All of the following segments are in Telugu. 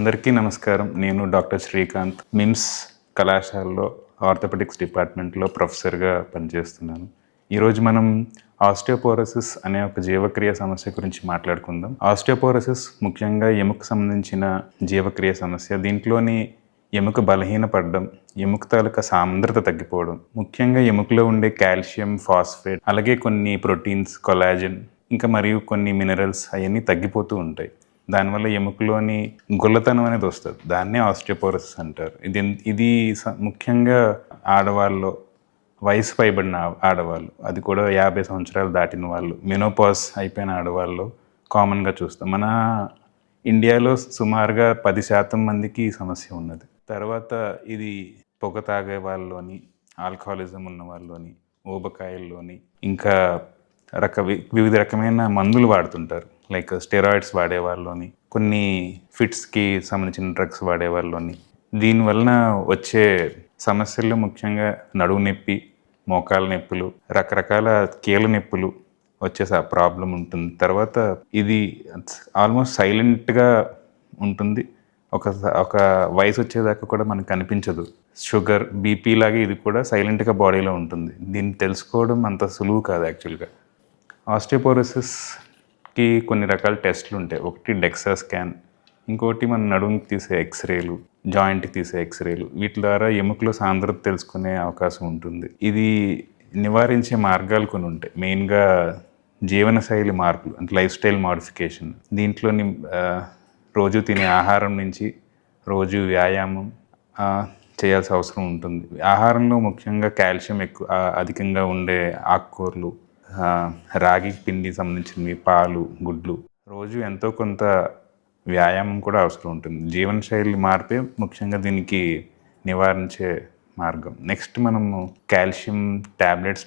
అందరికీ నమస్కారం. నేను డాక్టర్ శ్రీకాంత్ మిమ్స్ కళాశాలలో ఆర్థోపెటిక్స్ డిపార్ట్మెంట్లో ప్రొఫెసర్గా పనిచేస్తున్నాను. ఈరోజు మనం ఆస్టియోపోరసిస్ అనే ఒక జీవక్రియ సమస్య గురించి మాట్లాడుకుందాం. ఆస్టియోపోరసిస్ ముఖ్యంగా ఎముక సంబంధించిన జీవక్రియ సమస్య. దీంట్లోని ఎముక బలహీనపడడం ఎముక తాలూకా సాంద్రత తగ్గిపోవడం ముఖ్యంగా ఎముకలో ఉండే కాల్షియం ఫాస్ఫేట్ అలాగే కొన్ని ప్రోటీన్స్ కొలాజన్ ఇంకా మరియు కొన్ని మినరల్స్ అవన్నీ తగ్గిపోతూ ఉంటాయి. దానివల్ల ఎముకలోని గుల్లతనం అనేది వస్తుంది. దాన్నే ఆస్టియోపోరోసిస్ అంటారు. ఇది ఇది స- ముఖ్యంగా ఆడవాళ్ళు వయసు పైబడిన ఆడవాళ్ళు అది కూడా యాభై సంవత్సరాలు దాటిన వాళ్ళు మెనోపాస్ అయిపోయిన ఆడవాళ్ళు కామన్గా చూస్తాం. మన ఇండియాలో సుమారుగా పది శాతం మందికి ఈ సమస్య ఉన్నది. తర్వాత ఇది పొగ తాగే వాళ్ళలోని ఆల్కహాలిజం ఉన్న వాళ్ళలోని ఊబకాయల్లోని ఇంకా రక వి- వివిధ రకమైన మందులు వాడుతుంటారు. లైక్ స్టెరాయిడ్స్ వాడే వాళ్ళలోని కొన్ని ఫిట్స్కి సంబంధించిన డ్రగ్స్ వాడేవాళ్ళని. దీనివలన వచ్చే సమస్యల్లో ముఖ్యంగా నడువు నొప్పి మోకాల నొప్పులు రకరకాల కీళ్ళ నొప్పులు వచ్చే ప్రాబ్లం ఉంటుంది. తర్వాత ఇది ఆల్మోస్ట్ సైలెంట్గా ఉంటుంది. ఒక ఒక వయసు వచ్చేదాకా కూడా మనకు కనిపించదు. షుగర్ బీపీ లాగే ఇది కూడా సైలెంట్గా బాడీలో ఉంటుంది. దీన్ని తెలుసుకోవడం అంత సులువు కాదు యాక్చువల్గా. కి కొన్ని రకాల టెస్ట్లు ఉంటాయి. ఒకటి డెక్సా స్కాన్ ఇంకోటి మన నడుముకి తీసే ఎక్స్రేలు జాయింట్కి తీసే ఎక్స్రేలు. వీటి ద్వారా ఎముకలో సాంద్రత తెలుసుకునే అవకాశం ఉంటుంది. ఇది నివారించే మార్గాలు కొన్ని ఉంటాయి. మెయిన్గా జీవనశైలి మార్పులు అంటే లైఫ్ స్టైల్ మాడిఫికేషన్. దీంట్లోని రోజు తినే ఆహారం నుంచి రోజు వ్యాయామం చేయాల్సిన అవసరం ఉంటుంది. ఆహారంలో ముఖ్యంగా కాల్షియం ఎక్కువ అధికంగా ఉండే ఆకుకూరలు రాగి పిండి సంబంధించినవి పాలు గుడ్లు. రోజు ఎంతో కొంత వ్యాయామం కూడా అవసరం ఉంటుంది. జీవనశైలి మార్పే ముఖ్యంగా దీనికి నివారించే మార్గం. నెక్స్ట్ మనము కాల్షియం ట్యాబ్లెట్స్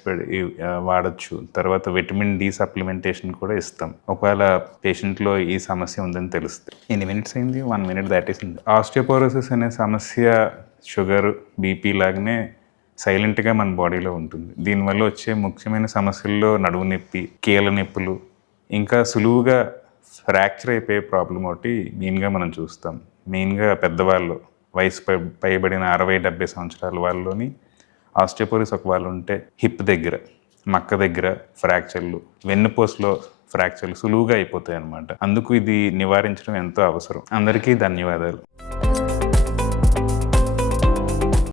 వాడచ్చు. తర్వాత విటమిన్ డి సప్లిమెంటేషన్ కూడా ఇస్తాం. ఒకవేళ పేషెంట్లో ఈ సమస్య ఉందని తెలుస్తుంది ఎన్ని మినిట్స్ అయింది? One minute దాటేసింది. ఆస్టియోపోరోసిస్ అనే సమస్య షుగర్ బీపీ లాగానే సైలెంట్గా మన బాడీలో ఉంటుంది. దీనివల్ల వచ్చే ముఖ్యమైన సమస్యల్లో నడువు నొప్పి కీళ్ళ నొప్పులు ఇంకా సులువుగా ఫ్రాక్చర్ అయిపోయే ప్రాబ్లం ఒకటి మెయిన్గా మనం చూస్తాం. మెయిన్గా పెద్దవాళ్ళు వయసు పై పైబడిన అరవై డెబ్బై సంవత్సరాల వాళ్ళలోని ఆస్టియోపోరిస్ ఒక వాళ్ళు ఉంటే హిప్ దగ్గర మక్క దగ్గర ఫ్రాక్చర్లు వెన్నుపోస్లో ఫ్రాక్చర్లు సులువుగా అయిపోతాయి అన్నమాట అందుకు ఇది నివారించడం ఎంతో అవసరం. అందరికీ ధన్యవాదాలు.